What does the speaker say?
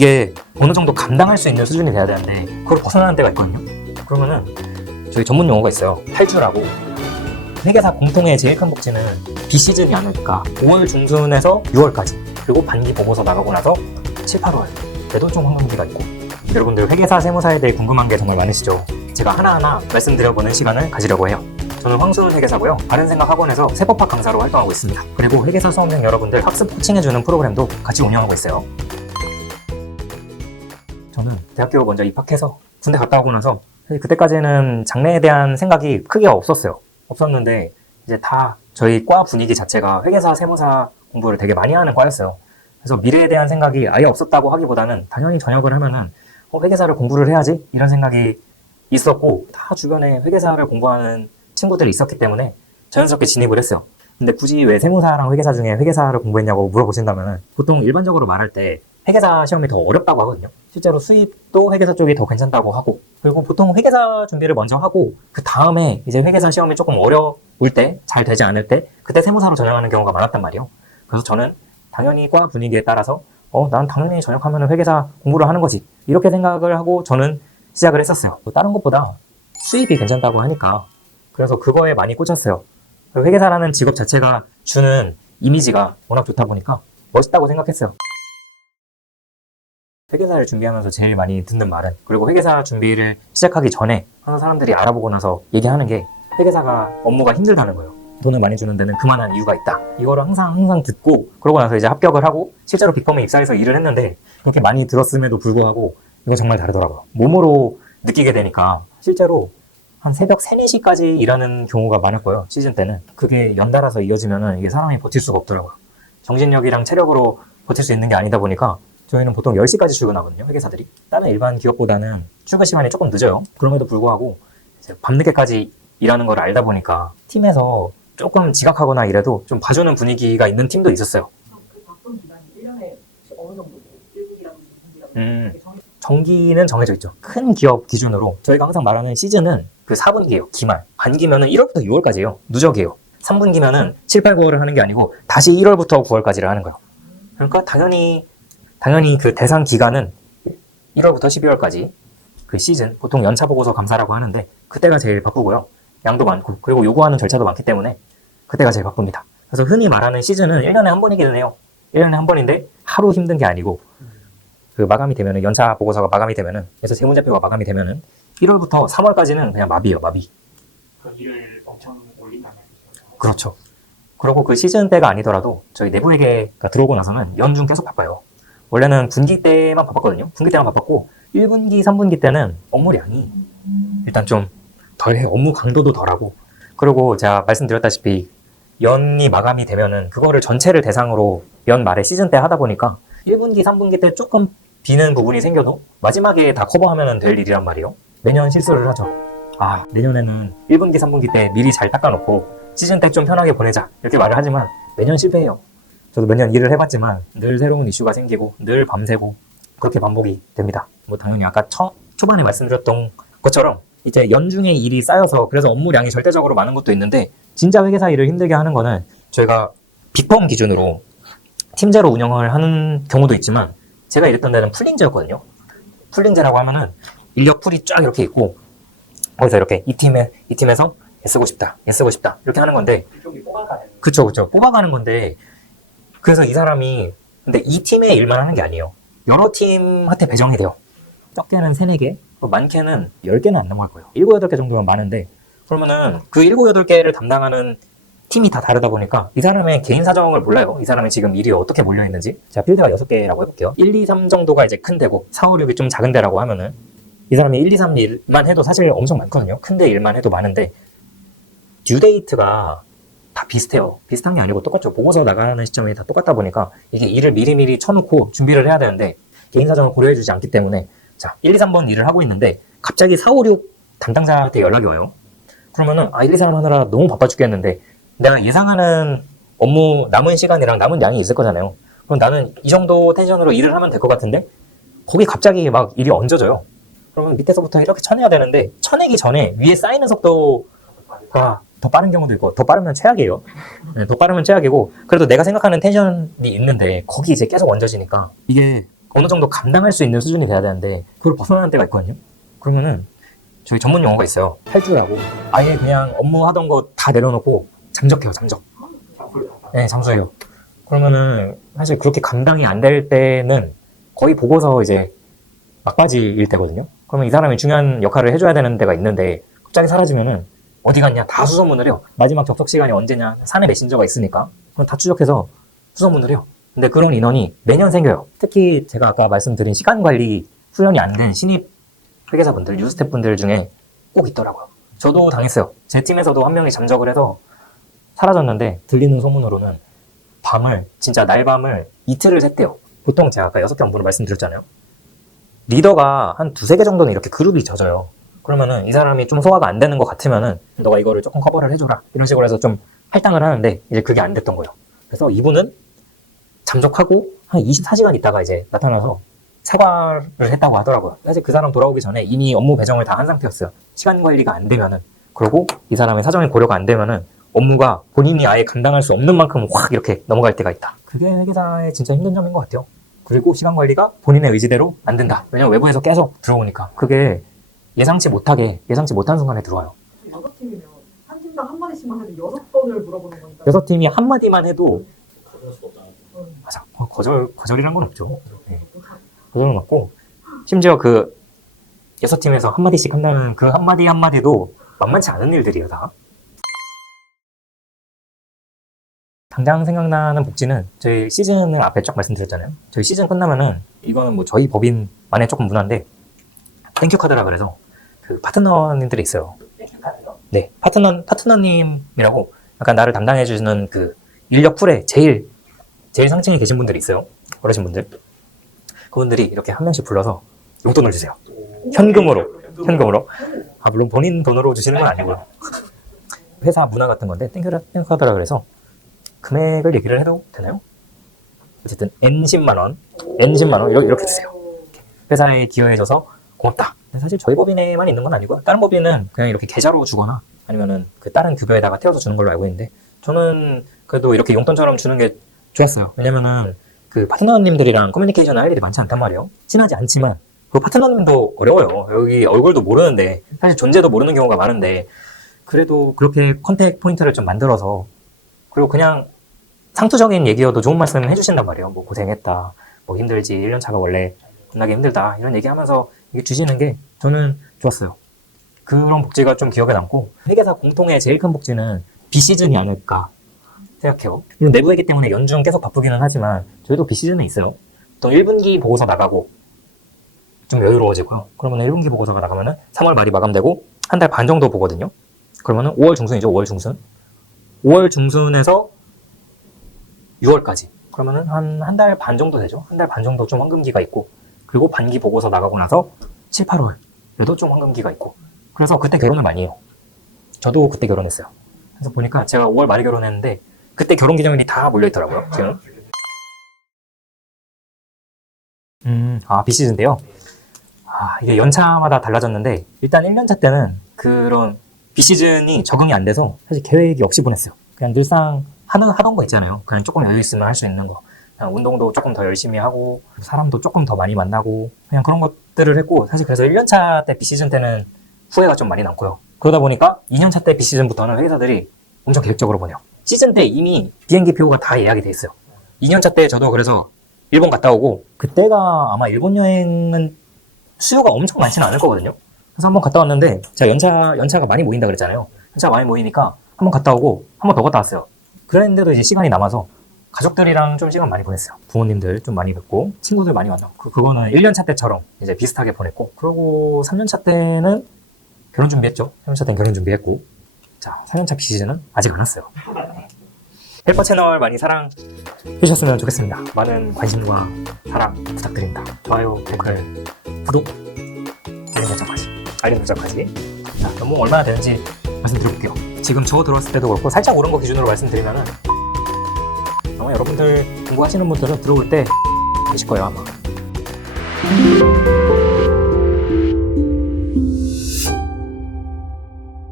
이게 어느 정도 감당할 수 있는 수준이 돼야 되는데 그걸 벗어나는 때가 있거든요. 그러면은 저희 전문 용어가 있어요. 탈주라고. 회계사 공통의 제일 큰 복지는 비시즌이 아닐까. 5월 중순에서 6월까지 그리고 반기 보고서 나가고 나서 7, 8월 대도총 황금기가 있고 여러분들 회계사 세무사에 대해 궁금한 게 정말 많으시죠? 제가 하나하나 말씀드려보는 시간을 가지려고 해요. 저는 황수훈 회계사고요. 바른 생각 학원에서 세법학 강사로 활동하고 있습니다. 그리고 회계사 수험생 여러분들 학습 코칭해주는 프로그램도 같이 운영하고 있어요. 대학교 먼저 입학해서 군대 갔다 오고 나서 사실 그때까지는 장래에 대한 생각이 크게 없었어요. 없었는데 이제 다 저희 과 분위기 자체가 회계사, 세무사 공부를 되게 많이 하는 과였어요. 그래서 미래에 대한 생각이 아예 없었다고 하기보다는 당연히 전역을 하면은 어, 회계사를 공부를 해야지 이런 생각이 있었고 다 주변에 회계사를 공부하는 친구들이 있었기 때문에 자연스럽게 진입을 했어요. 근데 굳이 왜 세무사랑 회계사 중에 회계사를 공부했냐고 물어보신다면은 보통 일반적으로 말할 때 회계사 시험이 더 어렵다고 하거든요. 실제로 수입도 회계사 쪽이 더 괜찮다고 하고 그리고 보통 회계사 준비를 먼저 하고 그 다음에 이제 회계사 시험이 조금 어려울 때 잘 되지 않을 때 그때 세무사로 전형하는 경우가 많았단 말이에요. 그래서 저는 당연히 과 분위기에 따라서 어, 난 당연히 전역하면 회계사 공부를 하는 거지. 이렇게 생각을 하고 저는 시작을 했었어요. 또 다른 것보다 수입이 괜찮다고 하니까. 그래서 그거에 많이 꽂혔어요. 회계사라는 직업 자체가 주는 이미지가 워낙 좋다 보니까 멋있다고 생각했어요. 회계사를 준비하면서 제일 많이 듣는 말은 그리고 회계사 준비를 시작하기 전에 항상 사람들이 알아보고 나서 얘기하는 게 회계사가 업무가 힘들다는 거예요. 돈을 많이 주는 데는 그만한 이유가 있다. 이거를 항상 항상 듣고 그러고 나서 이제 합격을 하고 실제로 빅펌에 입사해서 일을 했는데 그렇게 많이 들었음에도 불구하고 이건 정말 다르더라고요. 몸으로 느끼게 되니까 실제로 한 새벽 3, 4시까지 일하는 경우가 많았고요. 시즌 때는. 그게 연달아서 이어지면은 이게 사람이 버틸 수가 없더라고요. 정신력이랑 체력으로 버틸 수 있는 게 아니다 보니까 저희는 보통 10시까지 출근하거든요. 회계사들이. 다른 일반 기업보다는 출근 시간이 조금 늦어요. 그럼에도 불구하고 밤늦게까지 일하는 걸 알다 보니까 팀에서 조금 지각하거나 이래도 좀 봐주는 분위기가 있는 팀도 있었어요. 그 바쁜 기간이 1년에 어느 정도 1분기라고 2분기라고 음. 정기는 정해져 있죠. 큰 기업 기준으로 저희가 항상 말하는 시즌은 그 4분기예요. 기말. 반기면은 1월부터 6월까지예요. 누적이에요. 3분기면은 7, 8, 9월을 하는 게 아니고 다시 1월부터 9월까지를 하는 거예요. 그러니까 당연히 당연히 그 대상 기간은 1월부터 12월까지 그 시즌 보통 연차 보고서 감사라고 하는데 그때가 제일 바쁘고요. 양도 많고 그리고 요구하는 절차도 많기 때문에 그때가 제일 바쁩니다. 그래서 흔히 말하는 시즌은 1년에 한 번이기는 해요. 1년에 한 번인데 하루 힘든 게 아니고 그 마감이 되면은 연차 보고서가 마감이 되면은 그래서 세무제표가 마감이 되면은 1월부터 3월까지는 그냥 마비예요, 마비. 그 일을 엄청 올린다는. 그렇죠. 그리고 그 시즌 때가 아니더라도 저희 내부회계가 들어오고 나서는 연중 계속 바빠요. 원래는 분기 때만 바빴거든요. 분기 때만 바빴고 1분기, 3분기 때는 업무량이 일단 좀 덜해. 업무 강도도 덜하고 그리고 제가 말씀드렸다시피 연이 마감이 되면은 그거를 전체를 대상으로 연 말에 시즌 때 하다 보니까 1분기, 3분기 때 조금 비는 부분이 생겨도 마지막에 다 커버하면 될 일이란 말이에요. 매년 실수를 하죠. 아, 내년에는 1분기, 3분기 때 미리 잘 닦아놓고 시즌 때 좀 편하게 보내자. 이렇게 말을 하지만 매년 실패해요. 저도 몇 년 일을 해봤지만 늘 새로운 이슈가 생기고 늘 밤새고 그렇게 반복이 됩니다. 뭐 당연히 아까 초, 초반에 말씀드렸던 것처럼 이제 연중에 일이 쌓여서 그래서 업무량이 절대적으로 많은 것도 있는데 진짜 회계사 일을 힘들게 하는 거는 저희가 빅펌 기준으로 팀제로 운영을 하는 경우도 있지만 제가 일했던 데는 풀링제였거든요. 풀링제라고 하면은 인력 풀이 쫙 이렇게 있고 거기서 이렇게 이 팀에 이 팀에서 얘 쓰고 싶다, 얘 쓰고 싶다 이렇게 하는 건데 그쵸, 그쵸. 뽑아가는 건데, 그래서 이 사람이, 근데 이 팀의 일만 하는 게 아니에요. 여러 팀한테 배정이 돼요. 적게는 3, 4개, 많게는 10개는 안 넘어갈 거예요. 7, 8개 정도면 많은데, 그러면은 그 7, 8개를 담당하는 팀이 다 다르다 보니까 이 사람의 개인 사정을 몰라요. 이 사람의 지금 일이 어떻게 몰려있는지. 자, 필드가 6개라고 해볼게요. 1, 2, 3 정도가 이제 큰 데고, 4, 5, 6이 좀 작은 데라고 하면은, 이 사람이 1, 2, 3 일만 해도 사실 엄청 많거든요. 큰 데 일만 해도 많은데, 듀데이트가 다 비슷해요. 비슷한 게 아니고 똑같죠. 보고서 나가는 시점이 다 똑같다 보니까 이게 일을 미리미리 쳐놓고 준비를 해야 되는데 개인 사정을 고려해주지 않기 때문에 자, 1, 2, 3번 일을 하고 있는데 갑자기 4, 5, 6 담당자한테 연락이 와요. 그러면은 아, 1, 2, 3 하느라 너무 바빠 죽겠는데 내가 예상하는 업무 남은 시간이랑 남은 양이 있을 거잖아요. 그럼 나는 이 정도 텐션으로 일을 하면 될 것 같은데 거기 갑자기 막 일이 얹어져요. 그러면 밑에서부터 이렇게 쳐내야 되는데 쳐내기 전에 위에 쌓이는 속도가 더 빠른 경우도 있고 더 빠르면 최악이에요. 네, 더 빠르면 최악이고 그래도 내가 생각하는 텐션이 있는데 거기 이제 계속 얹어지니까 이게 어느 정도 감당할 수 있는 수준이 돼야 되는데 그걸 벗어나는 때가 있거든요. 그러면은 저희 전문 용어가 있어요. 탈주라고. 아예 그냥 업무 하던 거 다 내려놓고 잠적해요, 잠적. 네, 잠수해요. 그러면은 사실 그렇게 감당이 안 될 때는 거의 보고서 이제 막바지일 때거든요. 그러면 이 사람이 중요한 역할을 해줘야 되는 데가 있는데 갑자기 사라지면은 어디 갔냐 다 수소문을 해요. 마지막 접속 시간이 언제냐 사내 메신저가 있으니까 그럼 다 추적해서 수소문을 해요. 근데 그런 인원이 매년 생겨요. 특히 제가 아까 말씀드린 시간 관리 훈련이 안 된 신입 회계사분들, 유스태프분들 중에 꼭 있더라고요. 저도 당했어요. 제 팀에서도 한 명이 잠적을 해서 사라졌는데 들리는 소문으로는 밤을 진짜 날밤을 이틀을 샜대요. 보통 제가 아까 여섯 개 업무를 말씀드렸잖아요. 리더가 한 두세 개 정도는 이렇게 그룹이 져져요. 그러면은 이 사람이 좀 소화가 안 되는 것 같으면은 너가 이거를 조금 커버를 해줘라. 이런 식으로 해서 좀 할당을 하는데 이제 그게 안 됐던 거예요. 그래서 이분은 잠적하고 한 24시간 있다가 이제 나타나서 사과를 했다고 하더라고요. 사실 그 사람 돌아오기 전에 이미 업무 배정을 다 한 상태였어요. 시간 관리가 안 되면은. 그리고 이 사람의 사정이 고려가 안 되면은 업무가 본인이 아예 감당할 수 없는 만큼 확 이렇게 넘어갈 때가 있다. 그게 회계사의 진짜 힘든 점인 것 같아요. 그리고 시간 관리가 본인의 의지대로 안 된다. 왜냐면 외부에서 계속 들어오니까. 그게 예상치 못하게, 예상치 못한 순간에 들어와요. 여섯 팀이면 한 팀당 한 마디씩만 해도 여섯 번을 물어보는 거니까. 여섯 팀이 한 마디만 해도, 거절 수가 없잖아요. 응. 맞아. 어, 거절, 거절이란 건 없죠. 네. 거절은 없고, 심지어 그 여섯 팀에서 한 마디씩 한다는 그 한 마디 한 마디도 만만치 않은 일들이에요, 다. 당장 생각나는 복지는 저희 시즌을 앞에 쫙 말씀드렸잖아요. 저희 시즌 끝나면은 이거는 뭐 저희 법인만의 조금 문화인데 땡큐 카드라 그래서 그 파트너님들이 있어요. 네, 파트너 파트너님이라고 약간 나를 담당해 주시는 그 인력 풀에 제일 제일 상층에 계신 분들이 있어요. 어르신 분들. 그분들이 이렇게 한 명씩 불러서 용돈을 주세요. 현금으로. 현금으로. 아, 물론 본인 돈으로 주시는 건 아니고요. 회사 문화 같은 건데, 땡큐하더라 그래서, 금액을 얘기를 해도 되나요? 어쨌든, N10만 원, N10만 원, 이렇게, 이렇게 주세요. 회사에 기여해줘서 고맙다. 근데 사실 저희 법인에만 있는 건 아니고요. 다른 법인은 그냥 이렇게 계좌로 주거나, 아니면은 그 다른 급여에다가 태워서 주는 걸로 알고 있는데, 저는 그래도 이렇게 용돈처럼 주는 게 좋았어요. 왜냐면은, 그 파트너님들이랑 커뮤니케이션을 할 일이 많지 않단 말이에요. 친하지 않지만, 그 파트너님도 어려워요. 여기 얼굴도 모르는데, 사실 존재도 모르는 경우가 많은데, 그래도 그렇게 컨택 포인트를 좀 만들어서, 그리고 그냥 상투적인 얘기여도 좋은 말씀 해주신단 말이에요. 뭐 고생했다, 뭐 힘들지, 1년 차가 원래 겁나게 힘들다, 이런 얘기 하면서 이게 주시는 게 저는 좋았어요. 그런 복지가 좀 기억에 남고, 회계사 공통의 제일 큰 복지는 비시즌이 아닐까 생각해요. 물론 내부 회계 때문에 연중 계속 바쁘기는 하지만, 저희도 비시즌에 있어요. 또 1분기 보고서 나가고, 좀 여유로워지고요. 그러면 1분기 보고서가 나가면은 3월 말이 마감되고 한 달 반 정도 보거든요. 그러면은 5월 중순이죠. 5월 중순. 5월 중순에서 6월까지. 그러면은 한 한 달 반 정도 되죠. 한 달 반 정도 좀 황금기가 있고 그리고 반기 보고서 나가고 나서 7, 8월에도 좀 황금기가 있고 그래서 그때 결혼을 많이 해요. 저도 그때 결혼했어요. 그래서 보니까 제가 5월 말에 결혼했는데 그때 결혼 기념일이 다 몰려 있더라고요. 지금. 음, 아, 비시즌인데요. 아, 이게 연차마다 달라졌는데, 일단 1년차 때는 그런 비시즌이 적응이 안 돼서 사실 계획이 없이 보냈어요. 그냥 늘상 하는, 하던 거 있잖아요. 그냥 조금 여유 있으면 할 수 있는 거. 운동도 조금 더 열심히 하고, 사람도 조금 더 많이 만나고, 그냥 그런 것들을 했고, 사실 그래서 1년차 때 비시즌 때는 후회가 좀 많이 남고요. 그러다 보니까 2년차 때 비시즌부터는 회사들이 엄청 계획적으로 보내요. 시즌 때 이미 비행기 표가 다 예약이 돼 있어요. 2년차 때 저도 그래서 일본 갔다 오고, 그때가 아마 일본 여행은 수요가 엄청 많지는 않을 거거든요. 그래서 한번 갔다 왔는데 제가 연차 연차가 많이 모인다 그랬잖아요. 연차가 많이 모이니까 한번 갔다 오고 한번 더 갔다 왔어요. 그랬는데도 이제 시간이 남아서 가족들이랑 좀 시간 많이 보냈어요. 부모님들 좀 많이 뵙고 친구들 많이 만나고 그, 그거는 1년 차 때처럼 이제 비슷하게 보냈고 그리고 3년 차 때는 결혼 준비했죠. 3년 차 때는 결혼 준비했고 자 4년 차 비시즌은 아직 안 왔어요. 네. 헬퍼 채널 많이 사랑 해주셨으면 좋겠습니다. 많은 관심과 사랑 부탁드립니다. 좋아요, 댓글, 구독, 알림 설정까지. 알림 설정까지. 자, 연봉 얼마나 되는지 말씀드려볼게요. 지금 저 들어왔을 때도 그렇고 살짝 오른 거 기준으로 말씀드리면은 여러분들 공부하시는 분들은 들어올 때 계실 거예요 아마.